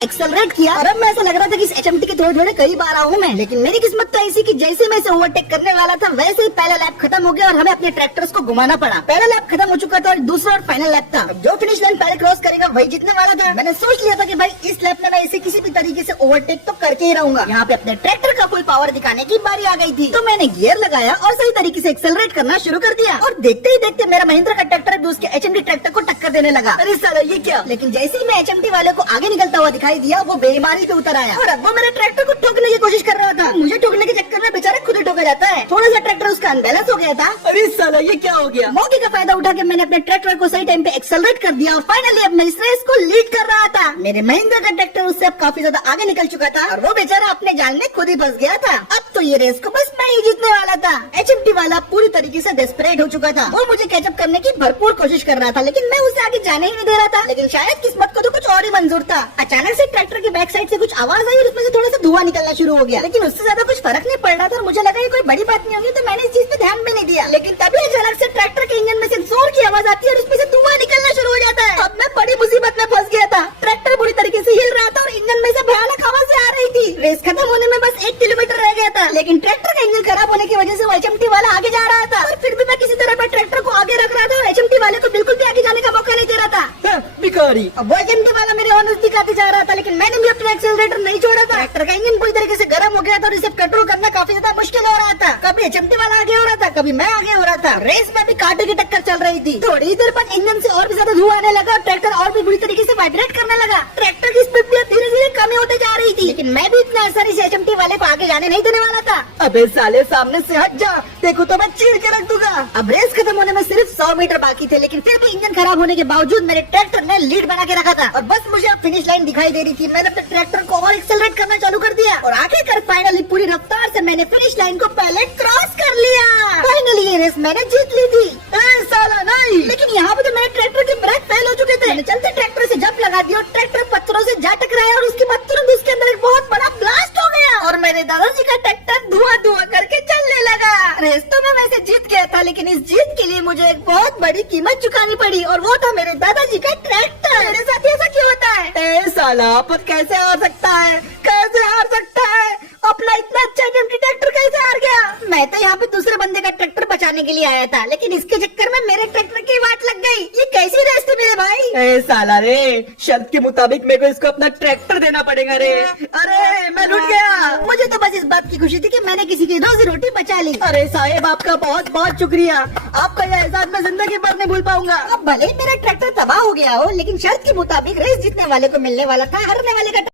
Accelerate किया और अब मैं ऐसा लग रहा था कि इस एचएमटी के थोड़े कई बार आऊँ मैं, लेकिन मेरी किस्मत तो ऐसी कि जैसे मैं इसे ओवरटेक करने वाला था वैसे ही पहला लैप खत्म हो गया और हमें अपने ट्रैक्टर्स को घुमाना पड़ा। पहला लैप खत्म हो चुका था और दूसरा और फाइनल लैप था। जो फिनिश लाइन पहले क्रॉस करेगा वही जीतने वाला था। मैंने सोच लिया था कि भाई इस लैप में मैं इसे किसी भी तरीके से ओवरटेक तो करके ही रहूंगा। यहाँ पे अपने ट्रैक्टर का फुल पावर दिखाने की बारी आ गई थी, तो मैंने गियर लगाया और सही तरीके से एक्सेलरेट करना शुरू कर दिया और देखते ही देखते मेरा महिंद्रा का ट्रैक्टर भी उसके एचएमटी ट्रैक्टर को टक्कर देने लगा। अरे साला ये क्या! लेकिन जैसे ही मैं एचएमटी वाले को आगे निकलता हुआ दिखाई दिया वो बेईमानी पे उतर आया और अब वो मेरे ट्रैक्टर को ठोकने की कोशिश कर रहा था। मुझे ठोकने के चक्कर में बेचारा खुद ही ठोका जाता है। थोड़ा सा ट्रैक्टर उसका अनबैलेंस हो गया था। अरे साला ये क्या हो गया! मौके का फायदा उठा के मैंने अपने ट्रैक्टर को सही टाइम पे एक्सेलरेट कर दिया और फाइनली अब मैं इस रेस को लीड कर रहा था। मेरे महिंद्रा का ट्रैक्टर उससे अब काफी ज्यादा आगे निकल चुका था और वो बेचारा अपने जाल में खुद ही फंस गया था। अब तो ये रेस को बस मैं ही जीतने वाला था। एचएमटी वाला पूरी तरीके से डेस्परेट हो चुका था। वो मुझे कैचअप करने की भरपूर कोशिश कर रहा था, लेकिन मैं उसे आगे जाने ही नहीं दे रहा था। लेकिन शायद किस्मत को तो कुछ और ही मंजूर था। अचानक से ट्रैक्टर की बैक साइड से कुछ आवाज आई और उसमें से थोड़ा सा धुआं निकलना शुरू हो गया, लेकिन उससे ज्यादा कुछ फर्क नहीं पड़ रहा था और मुझे लगा ये कोई बड़ी बात नहीं होगी, तो मैंने इस चीज पे ध्यान भी नहीं दिया। लेकिन तभी अचानक से ट्रैक्टर के इंजन में से जोर की आवाज आती है और उसमें से धुआं निकलना शुरू हो जाता है। अब मैं बड़ी मुसीबत में फंस गया था। ट्रैक्टर बुरी तरीके से हिल रहा था और इंजन में से भयानक आवाज आ रही थी। रेस खत्म होने में बस 1 किलोमीटर रह गया था, लेकिन ट्रैक्टर का इंजन खराब होने की वजह से वो एचएमटी वाला आगे जा रहा था और फिर भी मैं किसी तरह अपने ट्रैक्टर को आगे रख रहा था और एचएमटी वाले को बिल्कुल भी आगे जाने का मौका नहीं दे रहा था। भिखारी! अब वो एचएमटी वाला मेरे और नजदीक आते जा रहा था, लेकिन मैंने भी अपना एक्सेलरेटर नहीं छोड़ा था। ट्रैक्टर का इंजन पूरी तरीके से गर्म हो गया था और इसे कंट्रोल करना काफी ज्यादा मुश्किल हो रहा था। कभी एचएमटी वाला आगे हो रहा था, कभी मैं आगे हो रहा था। रेस में भी कांटे की टक्कर चल रही थी। थोड़ी देर बाद इंजन से और भी ज्यादा धुआं आने लगा, ट्रैक्टर और भी बुरी तरीके से वाइब्रेट करने लगा। ट्रैक्टर की स्पीड भी धीरे धीरे कम होते जा रही थी, लेकिन मैं भी इतना आसानी से एचएमटी वाले को आगे जाने नहीं देने वाला था। अबे साले सामने से हट जा, देखो तो मैं चीर के रख दूंगा। अब रेस खत्म होने में सिर्फ 100 मीटर बाकी थे, लेकिन फिर भी इंजन खराब होने के बावजूद मेरे ट्रैक्टर ने लीड बना के रखा था और बस मुझे अब फिनिश लाइन दिखाई दे रही थी। मैंने अपने ट्रैक्टर को और एक्सेलरेट करना चालू कर दिया और आखिरकार फाइनली पूरी रफ्तार से मैंने फिनिश लाइन को पहले क्रॉस कर लिया। फाइनली ये रेस मैंने जीत ली थी। साला नहीं! लेकिन यहाँ पे तो मेरे ट्रैक्टर के ब्रेक फेल हो चुके थे। मैंने चलते ट्रैक्टर से जंप लगा दिया और ट्रैक्टर पत्थरों से जा टकराया और उसके बाद तुरंत उसके अंदर एक बहुत बड़ा ब्लास्ट हो गया और मेरे दादाजी का ट्रैक्टर धुआं करके चलने लगा। रेस तो मैं वैसे जीत गया था, लेकिन इस जीत के लिए मुझे एक बहुत बड़ी कीमत चुकानी पड़ी और वो था मेरे दादाजी का ट्रैक्टर। मेरे साथ ऐसा क्यों होता है? साला पर कैसे हार सकता है? कैसे हार सकता है? अपना इतना अच्छा ट्रैक्टर कैसे हार गया? मैं तो यहाँ पे दूसरे बंदे का ट्रैक्टर बचाने के लिए आया था, लेकिन इसके चक्कर में मेरे ट्रैक्टर की वाट लग गई। ये कैसी रेस थी मेरे भाई? साला रे, शर्त के मुताबिक मेरे को इसको अपना ट्रैक्टर देना पड़ेगा रे। अरे मैं लूट गया। मुझे तो बस इस बात की खुशी थी कि मैंने किसी की रोजी रोटी बचा ली। अरे साहेब, आपका बहुत बहुत शुक्रिया। आपका यह एहसान मैं जिंदगी भर नहीं भूल पाऊंगा। अब भले मेरा ट्रैक्टर तबाह हो गया हो, लेकिन शर्त के मुताबिक रेस जीतने वाले को मिलने वाला था हारने वाले का